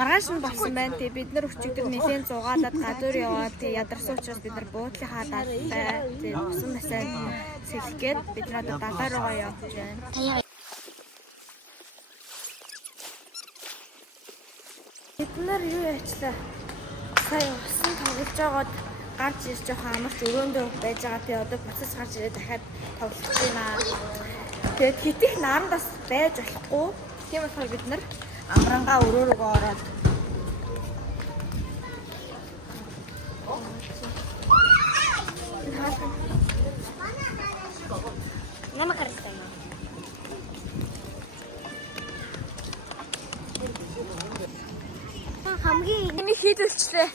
Маргааш нь болсон байна. Тэгээ бид нар өчигдөр нэлээд зугаалаад гадуур яваад тэгээ ядарсан учраас бид нар буудлынхаа далай тэгээ усан бассейн сэлгээд бид нар одоо далай руугаа явж байна. Бид нар юу яачлаа? Сая усан тоглож байгаад гарч ирж жоохон амарч өрөөндөө байж байгаа. Тэгээ одоо процесс гарч ирээд дахиад тоглох юм аа. Тэгээд хитих наранд бас байж болохгүй. Тийм болохоор бид нар амрангаа өрөө рүүгээ ороод Нама картай маа. Хамгийн миний хийдүүлчлээ.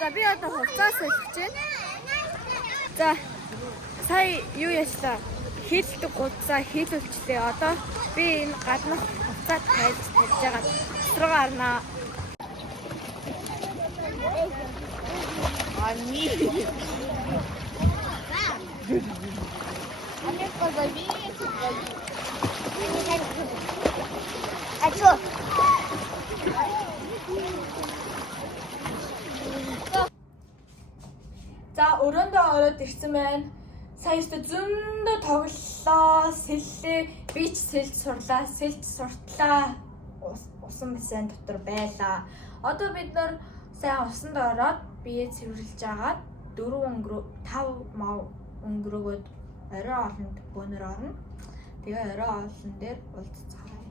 За би одоо хувцас солих гэж байна. За сая юу яачлаа? Хийлдэг гудсаа хийлүүлчлээ. Одоо би энэ гаднах хувцас тавьж байгаа. Строго арнаа. Ани. Ани позови. А чё? За өрөөндөө ороод ирсэн байна. Саяжтай зөндөө тоглолоо, сэллээ, би ч сэлж сурлаа, сэлж суртлаа. Усан бассейн дотор байлаа. Одоо бид нар сайн усанд ороод бие цэвэрлж агаад 5 мав өнгөрөөгөөд орой олонд бөөнөр орно. Тэгээ орой олон дээр уулзцаарай.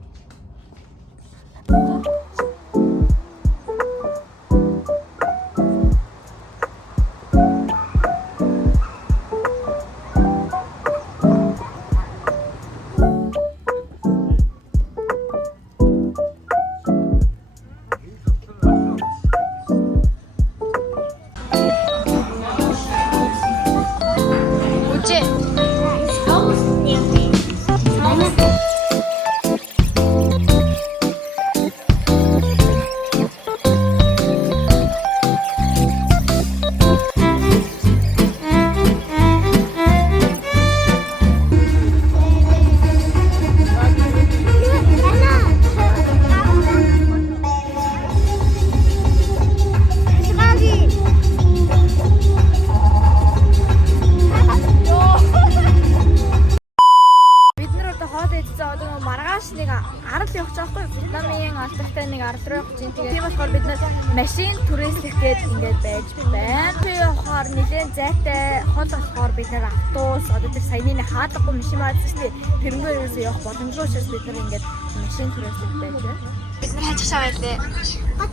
Вьетнамын алдартай нэг арал руу явж байна. Тийм болохоор бид нар машин түрээслэх гээд ингээд байж байна. Би явахаар нэлээд зайтай хол болохоор бид нар автобус одоо тэр саяны хаалгагүй машин маадсны тэрнгээр юусоо явах боломжгүй учраас бид нар ингээд машин түрээслэх байж байна. Бид нар хажиж аваалээ.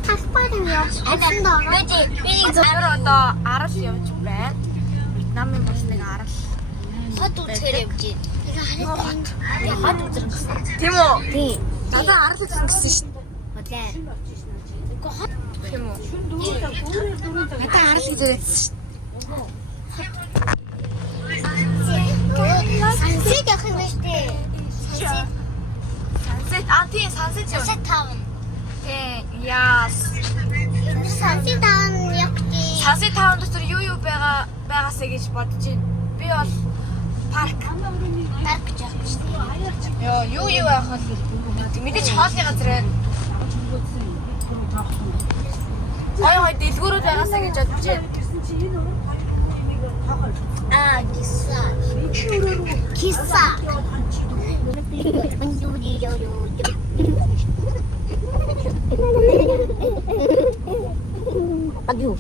Талбар нь явсан. Би зөвөр одоо арал явж байна. Вьетнамын бас нэг арал. Хот үзээр явж байна. Хот үзэр гэсэн. Тийм үү? Тийм. Надад арал үзэн гэсэн шүү дээ. Бодлоо. Үгүй хот юм уу? Надад арал үзэр гэсэн шүү дээ. Сансет явах юм байна шүү дээ. Сансет тийм сансет юм. Сансет таун. Тийм яас. Сансет таун явах тий. Сансет таун дотор юу байгаасаа гэж бодож байна. Би бол парк гэж явах шүү дээ. Йоо юу явах вэ? Мэдээж хоолны газар байна. Гой дэлгүүрүүд байгаасаа гэж бодож байна. Киса. Киса. Агю.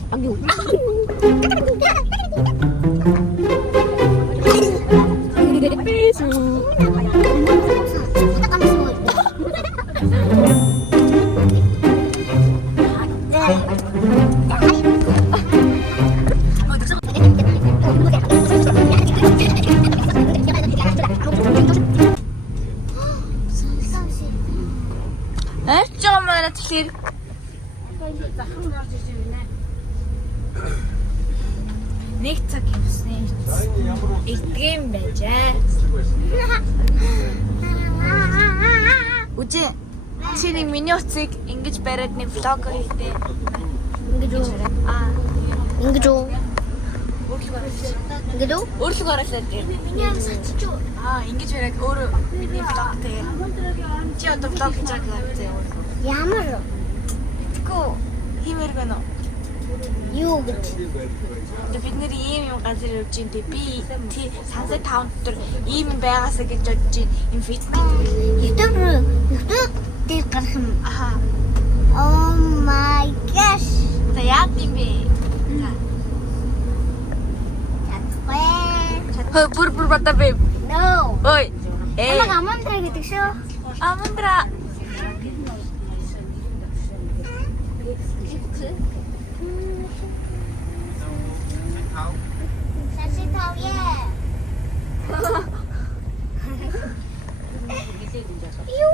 Нэг цаг юмсны эдгэм байжээ. Үжи чи нэг миний утсыг ингэж бариад нэг влог хийхдээ. Ингэж үү? Ингэж үү? Ингээд өөрлөгөө оруулаад дээр. Ингэж яриад өөрөө миний блог тэгээ. Чи одоо блог хийж байгаа гэдэг. Ямар Тэгэхгүй хиймээр гэнэ үү? юу гэж Бид нэр ийм юм газар явж ин тэ би Sunset Town дотор ийм юм байгаасаа гэж бодож юм фитнес. YouTube дээр гарах юм. Аха. Oh my gosh. За яа гэм бэ? Хөө бүр бата бэ. No. Ой. Намайг Амандра гэдэг шүү. Амандра.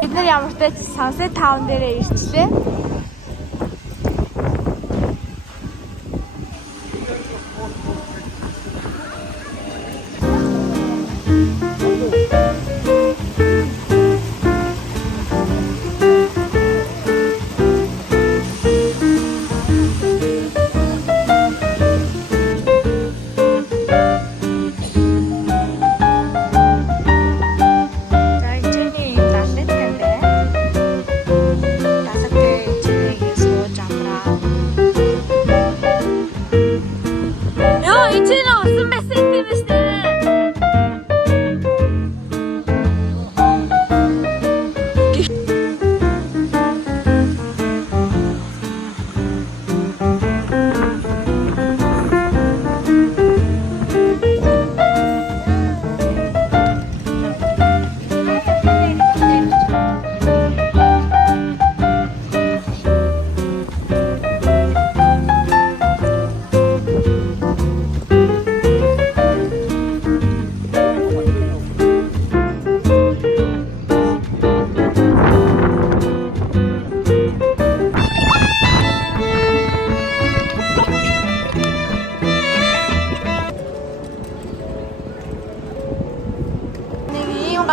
Бид нар ямар ч тач Sunset Town дээрээ ирчлээ.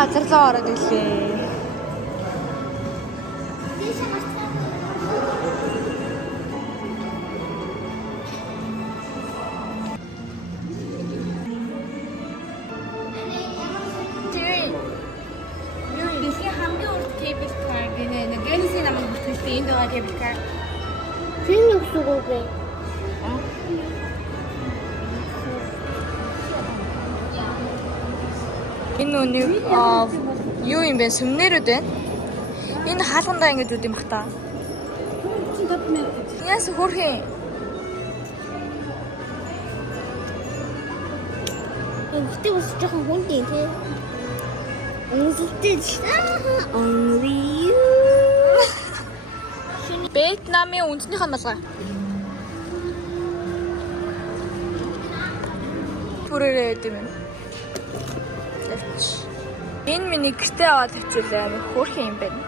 Газар руу ороод ирлээ. Хэн юусгүй бэ? Энэ үнийг юу юм бэ? Сүмнэрүүд байна. Энэ хаалгандаа ингэж үт юм бах та. Яс хөрхи. Гэтэ бас жоохон хүндий тий. Үнэтэй ч only you. Вьетнамын үндэсний хамгаалга. Бүрээрээ гэдэг юм. Энэ миний гэртээ аваад тавьчихлаа. Хөөрхөн юм байна.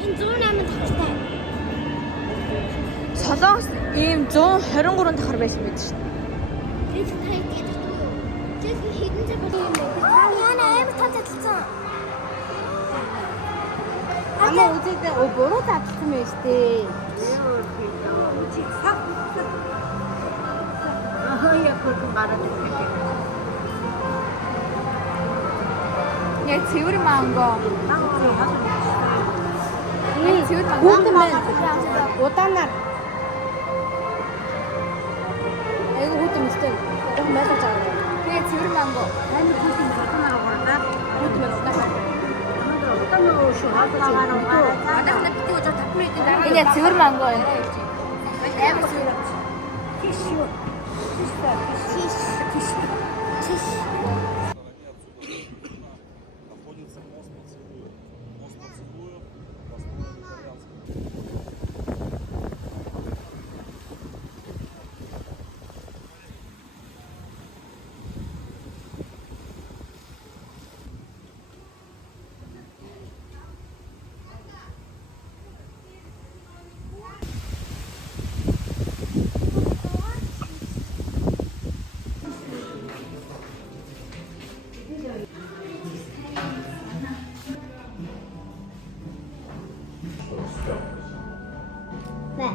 Энэ 108 тагтай. Солонгос ийм 123 дахар байсан байдаг шүү дээ. Тэр тайдээ татгүй. Тэр хэдэн цаг болсон юм бэ? Яна амар тань татсан. Ама үзээд буруу татсан байх шүү дээ. Яа хөргөн бараад ирсэн. Яг цэвэр манго. Цэвэр манго. Хүүхэн байна. Удаанаар. Айгу хүүхэн мэстэй. Яг мэлж байгаа. Тэгээ цэвэр манго. Амар хүүхэн удаанаар гараад хүүхэн удаанаар. Энэ яг цэвэр манго байна. Амар цэвэр. Находится мост поцелуев. Мост поцелуев в основе итальянского. Бай.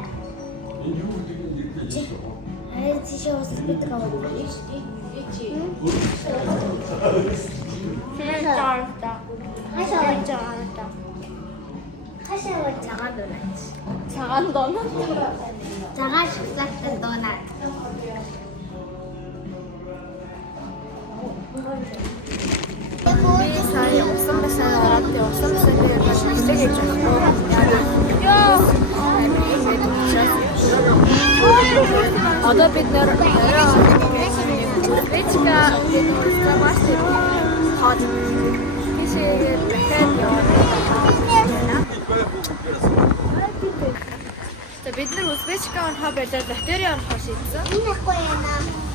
Хайр тийшээ усах гэдэг аваад. Хашаа цагаан донат. Цагаан донат. Цагаан шоколадтай донат. Би сая усан бассейн ороод би усан бассейн дээр маш ихтэй хийж байна. Одоо бид нэр Узбечка гэдэг маш их хот тийшээ дахиад явна. Бид нар Узбечка онхоо байлаа лотерей онхоо шийдсэн. Энэ ахгүй яана.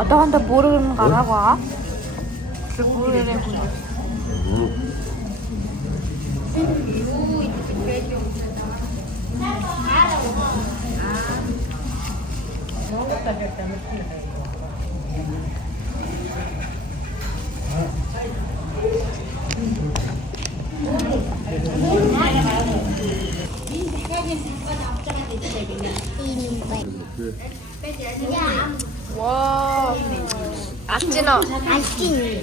Одоохондоо бүрэг нь гараагүй байгаа. Тэр бүрээрээ хүн. Wow. Ачино. Альтин.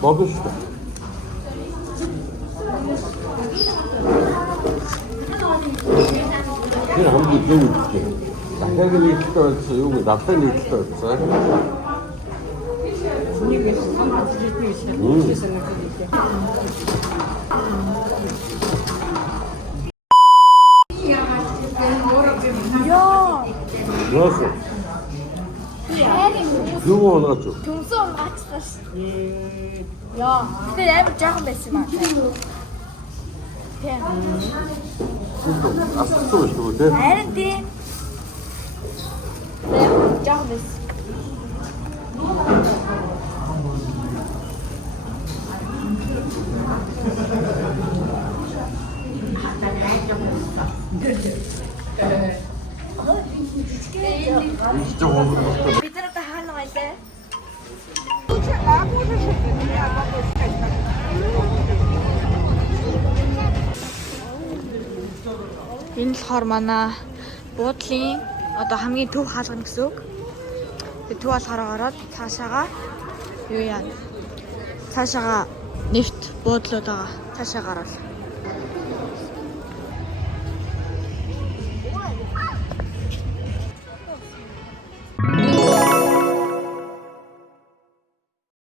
먹을 수도. 그냥 아무도 여기 있지. 낙하산이 있을 때 왔어. 여기 낙산이 있을 때 왔어. 좋았어. 그거 나왔죠. Түнсэн унгаачлаа ш. Яа. Тэр амар жаахан байсан юм аа. Тийм. 그거 아스토 있어, 그때. Харин тийм. Жаахан байсан. 진짜 먹었어. Бид нар одоо хаана байлаа? Энэ болохоор манай буудлын одоо хамгийн төв хаалгана гэсэн үг. Тэгээ төв хаалгараа ороод цаашаага юу яа? Цаашаага нефт буудлууд байгаа. Цаашаа гарвал.